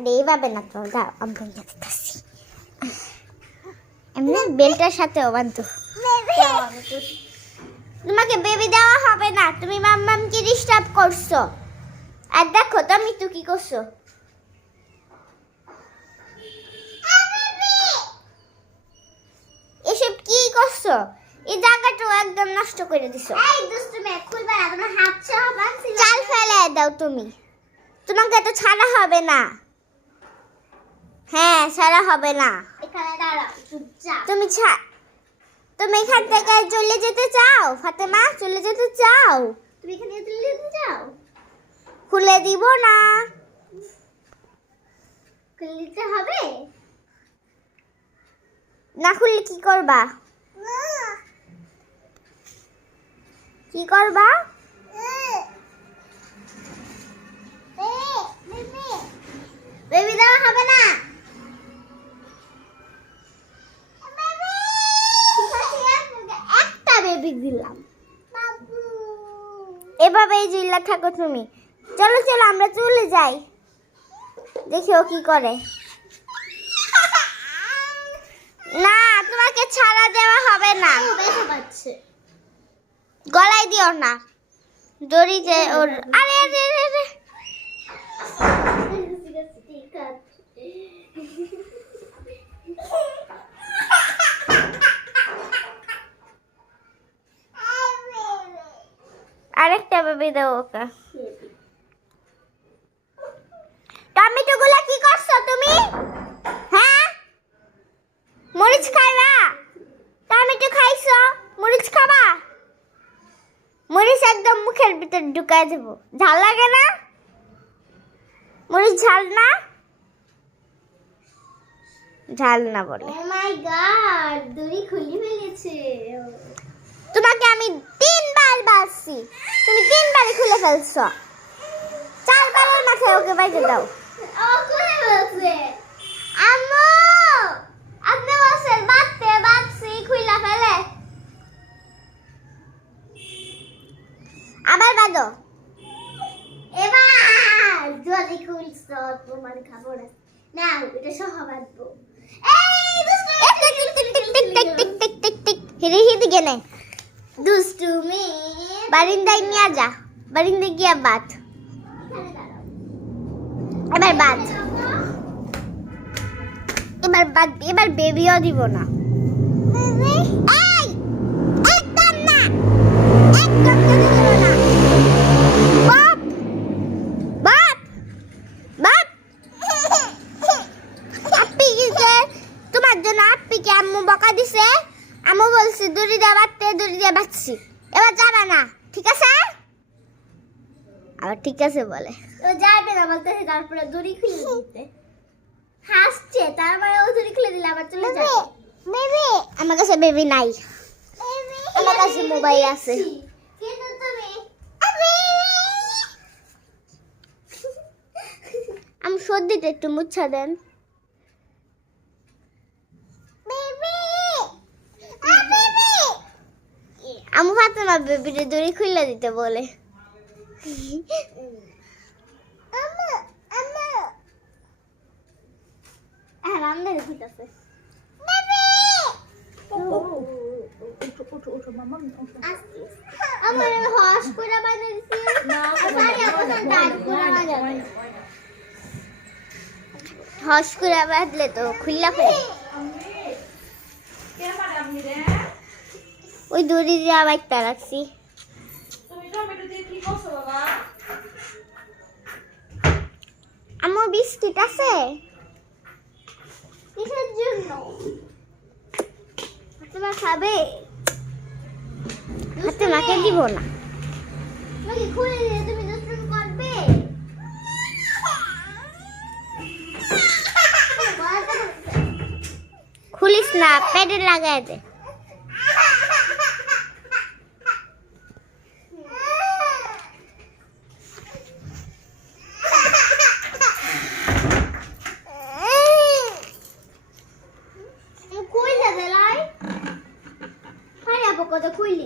আরে এইভাবে না তো দাও আমি দেখতেছি এমনি বেলটার বান্ধব তোমাকে বেবি দেওয়া হবে না তুমি মাম্মামকে ডিস্টার্ব করছ। আর দেখো তুমি তো কি করছ? এসব কি করছ? এই জায়গাটা একদম নষ্ট করে দিছো। চাল ফেলে দাও তুমি। তোমাকে তো ছাড়া হবে না। হ্যাঁ সারা হবে না। এখানে দাঁড়াও চুপচাপ তুমি ছা তুমি এখান থেকে চলে যেতে চাও ফাতেমা? চলে যেতে চাও? তুমি এখানে তুলে যাও খুলে দিব না। খুলে দিতে হবে? না খুললে কি করবা? কি করবা? বেবি দেওয়া হবে না। দিলাম এভাবেই জিল্লা থাকো তুমি। চলো চলো আমরা চলে যাই। দেখি ও কি করে। না তোমাকে ছাড়া দেওয়া হবে না। গলায় দিও না। দড়ি যে ওর আরে আরে আরে, আরে। ঠিক আছে ঠিক আছে আরেকটা বেবি দাও ওকে। টমেটো গুলা কি করছ তুমি? হ্যাঁ? মরিচ খাইবা? টমেটো খাইছো? মরিচ খাবা? মরিচ একদম মুখের ভিতর ঢুকাই দেব। ঝাল লাগে না? মরিচ ঝাল না? ঝাল না বলে। ও মাই গড দড়ি খুলে ফেলেছে। তোমাকে আমি বাসছি তুমি তিনবারই খুলে ফেলছো চারবারের মাথায় ওকে বাইরে দাও আম্মু আপনি বলছেন বাঁধতে বাঁধছি খুইলা ফেলে আবার বাঁধো এবার জলদি খুলছো তোমার খাব না না এটা সহ বাঁধবো এই দুষ্টু টিক tick tick tick tick tick tick tick tick হিরে হিদি গেনে দুষ্টুমি বারিন্দায় নিয়ে যা এবার বাদ এবার বাদ এবার বেবিও দিব না। তোমার জন্য আপ্পিকে আম্মু বকা দিছে। আম্মু বলছি দড়ি দিয়ে বাঁধতে দড়ি দিয়ে বাঁধছি। এবার যাবে না ঠিক আছে? আবার ঠিক আছে বলে। ও যাবে না বলতেছে তারপরে দড়ি খুলে দিতে। হাসছে তার মানে ও দড়ি খুলে দিলে আবার চলে যাবে। বেবি আমার কাছে বেবি নাই। আমার কাছে মোবাইল আছে। কিন্তু তুমি আমি সর্দিতে একটু মুচ্ছা দেন। আমার বেবিরে দড়ি খুলে দিতে বলে হস করে বাজার হস করে বাঁধলে তো খুললা পড়ে ওই দড়ি দিয়ে আবার রাখছি আমার বিস্কিট আছে? কিসের জন্য? তোমার খাবে? হাতে মাকে দিব না। খুলে দিয়ে তুমি দুষ্টুমি করবে? খুলিস না পেটে লাগাই দে।